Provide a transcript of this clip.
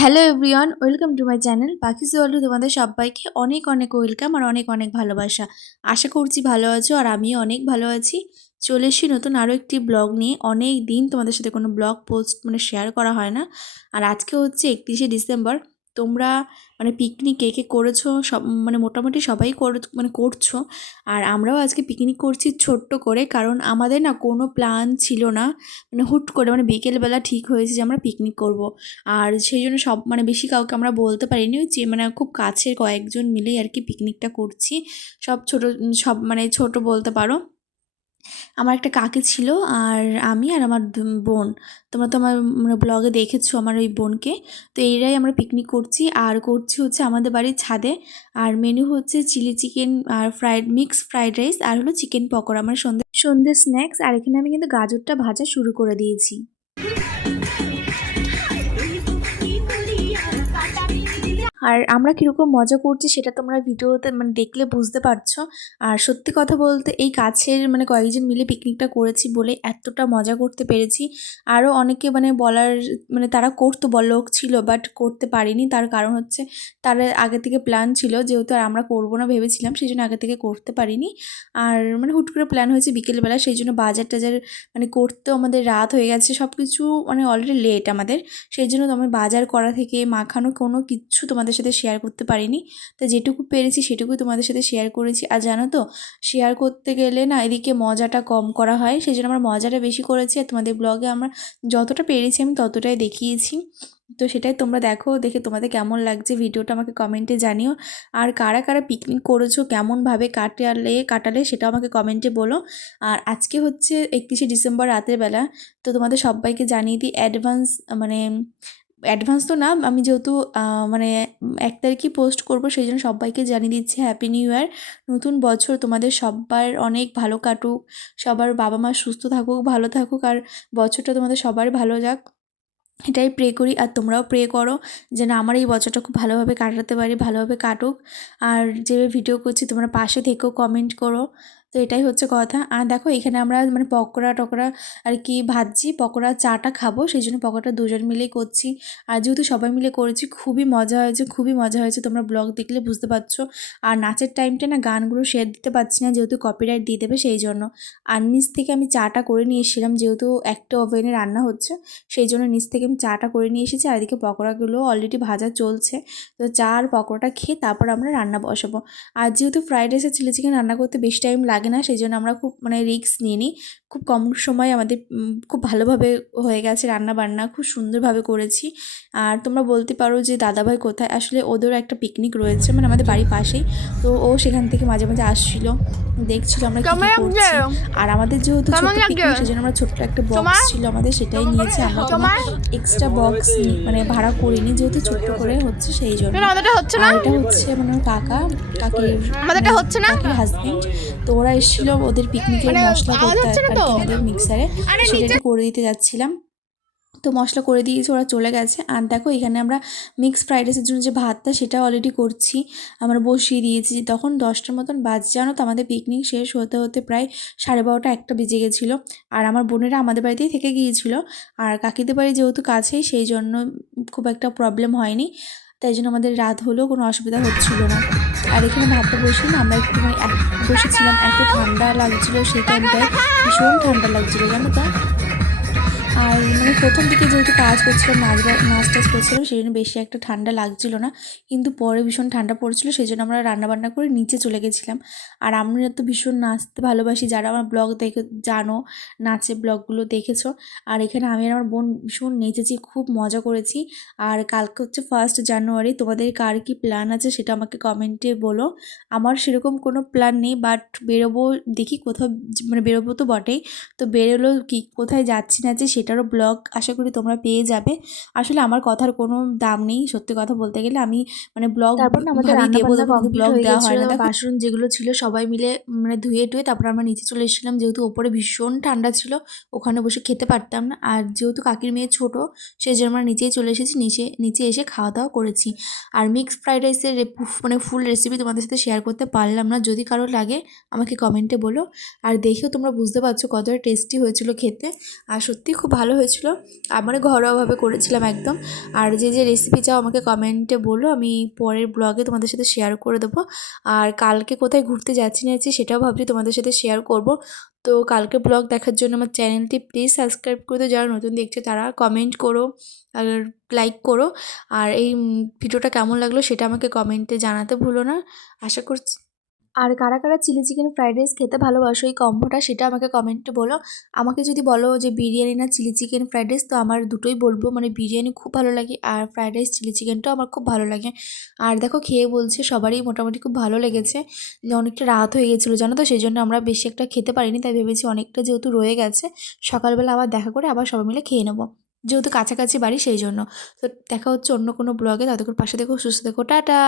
Hello everyone, welcome to my channel Pakhi's ওয়ার্ল্ডে তোমাদের সবাইকে অনেক অনেক ওয়েলকাম আর অনেক অনেক ভালোবাসা। আশা করছি ভালো আছো আর আমিও অনেক ভালো আছি। চলে এসেছি নতুন আরও একটি ব্লগ নিয়ে। অনেক দিন তোমাদের সাথে কোনো ব্লগ পোস্ট শেয়ার করা হয় না। আর আজকে হচ্ছে 31শে ডিসেম্বর। তোমরা পিকনিক কে কে করেছো সব মোটামুটি সবাই করছো। আর আমরাও আজকে পিকনিক করছি ছোট্ট করে, কারণ আমাদের না কোনো প্ল্যান ছিল না। হুট করে বিকেলবেলা ঠিক হয়েছে যে আমরা পিকনিক করব। আর সেই জন্য সব বেশি কাউকে আমরা বলতে পারিনি, যে খুব কাছের কয়েকজন মিলেই আর কি পিকনিকটা করছি। সব সব ছোট বলতে পারো। আমার একটা কাকি ছিল আর আমি আর আমার বোন। তোমরা তো আমার ব্লগে দেখেছো আমার ওই বোনকে। তো এইরাই আমরা পিকনিক করছি আর করছি হচ্ছে আমাদের বাড়ির ছাদে। আর মেনু হচ্ছে চিলি চিকেন আর মিক্স ফ্রাইড রাইস আর হলো চিকেন পকোড়া, সন্ধ্যে স্ন্যাক্স। আর এখানে আমি কিন্তু গাজরটা ভাজা শুরু করে দিয়েছি। আর আমরা কীরকম মজা করছি সেটা তোমরা ভিডিওতে দেখলে বুঝতে পারছো। আর সত্যি কথা বলতে এই কাছের কয়েকজন মিলে পিকনিকটা করেছি বলে এতটা মজা করতে পেরেছি। আরও অনেকে বলার তারা করতো লোক ছিল, বাট করতে পারিনি। তার কারণ হচ্ছে তারা আগে থেকে প্ল্যান ছিল, যেহেতু আর আমরা করবো না ভেবেছিলাম, সেই জন্য আগে থেকে করতে পারিনি। আর হুট করে প্ল্যান হয়েছে বিকেলবেলা, সেই জন্য বাজার টাজার করতেও আমাদের রাত হয়ে গেছে। সব কিছু অলরেডি লেট আমাদের, সেই জন্য তো আমি বাজার করা থেকে মাখানো কোনো কিচ্ছু তোমাদের সাথে শেয়ার করতে পারিনি। তো যেটুকু পেরেছি সেটুকুই তোমাদের সাথে শেয়ার করেছি। আর জানো তো, শেয়ার করতে গেলে না এদিকে মজাটা কম করা হয়, সেই জন্য আমরা মজাটা বেশি করেছি। আর তোমাদের ব্লগে আমরা যতটা পেরেছি আমি ততটাই দেখিয়েছি। তো সেটাই তোমরা দেখো, দেখে তোমাদের কেমন লাগছে ভিডিওটা আমাকে কমেন্টে জানিও। আর কারা কারা পিকনিক করেছো, কেমনভাবে কাটালে সেটাও আমাকে কমেন্টে বলো। আর আজকে হচ্ছে 31শে ডিসেম্বর রাতের বেলা। তো তোমাদের সবাইকে জানিয়ে দিই অ্যাডভান্স তো না, আমি যেহেতু 1 তারিখই পোস্ট করব, সেই জন্য সবাইকে জানিয়ে দিচ্ছি হ্যাপি নিউ ইয়ার। নতুন বছর তোমাদের সবার অনেক ভালো কাটুক, সবার বাবা মা সুস্থ থাকুক, ভালো থাকুক, আর বছরটা তোমাদের সবার ভালো যাক, এটাই প্রে করি। আর তোমরাও প্রে করো যেন আমার এই বছরটা খুব ভালোভাবে কাটাতে পারি, ভালোভাবে কাটুক। আর যেভাবে ভিডিও করছি তোমরা পাশে থেকেও কমেন্ট করো। তো এটাই হচ্ছে কথা। আর দেখো এখানে আমরা পকোড়া টকোড়া আর কি ভাজছি, পকোড়া চাটা খাবো, সেই জন্য পকোড়াটা দুজন মিলেই করছি। আর যেহেতু সবাই মিলে করেছি, খুবই মজা হয়েছে, খুবই মজা হয়েছে, তোমরা ব্লগ দেখলে বুঝতে পারছো। আর নাচের টাইমটা না গানগুলো শেয়ার দিতে পারছি না, যেহেতু কপিরাইট দিয়ে দেবে, সেই জন্য। আর নিচ থেকে আমি চাটা করে নিয়ে এসেছিলাম, যেহেতু একটা ওভেনে রান্না হচ্ছে, সেই জন্য নিচ থেকে আমি চাটা করে নিয়ে এসেছি। আর এদিকে পকোড়াগুলো অলরেডি ভাজা চলছে। তো চা আর পকোড়াটা খেয়ে তারপর আমরা রান্না বসাবো। আর যেহেতু ফ্রাইড রাইস আর চিলি চিকেন রান্না করতে বেশি টাইম লাগে না, সেই জন্য আমরা খুব রিস্ক নিয়ে নিই। খুব কম সময় আমাদের খুব ভালোভাবে হয়ে গেছে রান্না বান্না, খুব সুন্দরভাবে করেছি। আর তোমরা বলতে পারো যে দাদাভাই কোথায়, আসলে ওদেরও একটা পিকনিক রয়েছে আমাদের বাড়ির পাশেই। তো ও সেখান থেকে মাঝে মাঝে আসছিল, দেখছিল আমরা কী কী করছি। আর আমাদের যেহেতু ছোট্ট পিকনিক, সেই জন্য আমরা ছোট্ট একটা বক্স ছিল আমাদের, সেটাই নিয়েছি। আমরা কোনো এক্সট্রা বক্স ভাড়া করিনি, যেহেতু ছোট্ট করে হচ্ছে, সেই জন্য। আর এটা হচ্ছে কাকির হাজবেন্ড। তো ওরা এসেছিলো ওদের পিকনিকের মশলা করতে আর কি আমাদের মিক্সারে, সেটা করে দিতে যাচ্ছিলাম। তো মশলা করে দিয়েছি, ওরা চলে গেছে। আর দেখো এখানে আমরা মিক্স ফ্রাইড রাইসের জন্য যে ভাতটা, সেটা অলরেডি করছি, আমরা বসিয়ে দিয়েছি। তখন 10টার মতন বাজে, জানো তো আমাদের পিকনিক শেষ হতে হতে প্রায় 12:30 1টা বেজে গেছিলো। আর আমার বোনেরা আমাদের বাড়িতেই থেকে গিয়েছিল। আর কাকিদের বাড়ি যেহেতু কাছেই, সেই জন্য খুব একটা প্রবলেম হয়নি, তাই জন্য আমাদের রাত হলেও কোনো অসুবিধা হচ্ছিল না। আর এখানে ভাতটা বসিয়ে না আমরা একটু বসেছিলাম, এত ঠান্ডা লাগছিলো সেই টাইমটায়, ভীষণ ঠান্ডা লাগছিলো জানো তো। আর প্রথম দিকে যেহেতু কাজ করছিলাম, নাচ টাচ করছিলাম, সেই জন্য বেশি একটা ঠান্ডা লাগছিল না। কিন্তু পরে ভীষণ ঠান্ডা পড়ছিল, সেই জন্য আমরা রান্নাবান্না করে নিচে চলে গেছিলাম। আর আমরা তো ভীষণ নাচতে ভালোবাসি, যারা আমার ব্লগ দেখে জানো, নাচের ব্লগগুলো দেখেছো। আর এখানে আমি আর আমার বোন ভীষণ নেচেছি, খুব মজা করেছি। আর কালকে হচ্ছে 1 জানুয়ারি, তোমাদের কার কী প্ল্যান আছে সেটা আমাকে কমেন্টে বলো। আমার সেরকম কোনো প্ল্যান নেই, বাট বেরোবো, দেখি কোথাও বেরোবো তো বটেই। তো বেরোলো কি কোথায় যাচ্ছি না যে সেটারও ব্লগ আশা করি তোমরা পেয়ে যাবে। আসলে আমার কথার কোনো দাম নেই, সত্যি কথা বলতে গেলে। আমি ব্লগ তারপর না আমাদের ভাবি দেবো, রান্নাবান্না কিন্তু কমপ্লিট ব্লগ হয়ে দেওয়া হয় গেছিলো। না। তারপর দেখো বাসন যেগুলো ছিল সবাই মিলে ধুয়ে টুয়ে তারপর আমরা নিচে চলে এসেছিলাম, যেহেতু ওপরে ভীষণ ঠান্ডা ছিল, ওখানে বসে খেতে পারতাম না। আর যেহেতু কাকির মেয়ে ছোট, সেই জন্য আমরা নিচেই চলে এসেছি, নিচে এসে খাওয়া দাওয়া করেছি। আর মিক্স ফ্রাইড রাইসের ফুল রেসিপি তোমাদের সাথে শেয়ার করতে পারলাম না, যদি কারো লাগে আমাকে কমেন্টে বলো। আর দেখেও তোমরা বুঝতে পারছো কতটা টেস্টি হয়েছিল খেতে। আর সত্যি খুব ভালো হয়েছিল। মানে ঘরোয়াভাবে করেছিলাম একদম। আর যে যে রেসিপি চাও আমাকে কমেন্টে বলো, আমি পরের ব্লগে তোমাদের সাথে শেয়ার করে দেবো। আর কালকে কোথায় ঘুরতে যাচ্ছি না যাচ্ছি সেটাও ভাবছি তোমাদের সাথে শেয়ার করব। তো কালকে ব্লগ দেখার জন্য আমার চ্যানেলটি প্লিজ সাবস্ক্রাইব করে দিও, যারা নতুন দেখছো তারা কমেন্ট করো আর লাইক করো। আর এই ভিডিওটা কেমন লাগলো সেটা আমাকে কমেন্টে জানাতে ভুলো না। আশা করছি। আর কারা কারা চিলি চিকেন ফ্রাইড রাইস খেতে ভালোবাসো এই কম্বোটা, সেটা আমাকে কমেন্টে বলো। আমাকে যদি বলো যে বিরিয়ানি না চিলি চিকেন ফ্রাইড রাইস, তো আমার দুটোই বলবো, মানে বিরিয়ানি খুব ভালো লাগে আর ফ্রাইড রাইস চিলি চিকেনটাও আমার খুব ভালো লাগে। আর দেখো খেয়ে বলছে সবারই মোটামুটি খুব ভালো লেগেছে। অনেকটা রাত হয়ে গেছিলো জানো তো, সেই জন্য আমরা বেশি একটা খেতে পারিনি, তাই ভেবেছি অনেকটা যেহেতু রয়ে গেছে সকালবেলা আবার দেখা করে আবার সবাই মিলে খেয়ে নেবো, যেহেতু কাছাকাছি বাড়ি সেই জন্য। তো দেখা হচ্ছে অন্য কোনো ব্লগে, ততক্ষণ পাশে দেখো, সুস্থ দেখো, টাটা।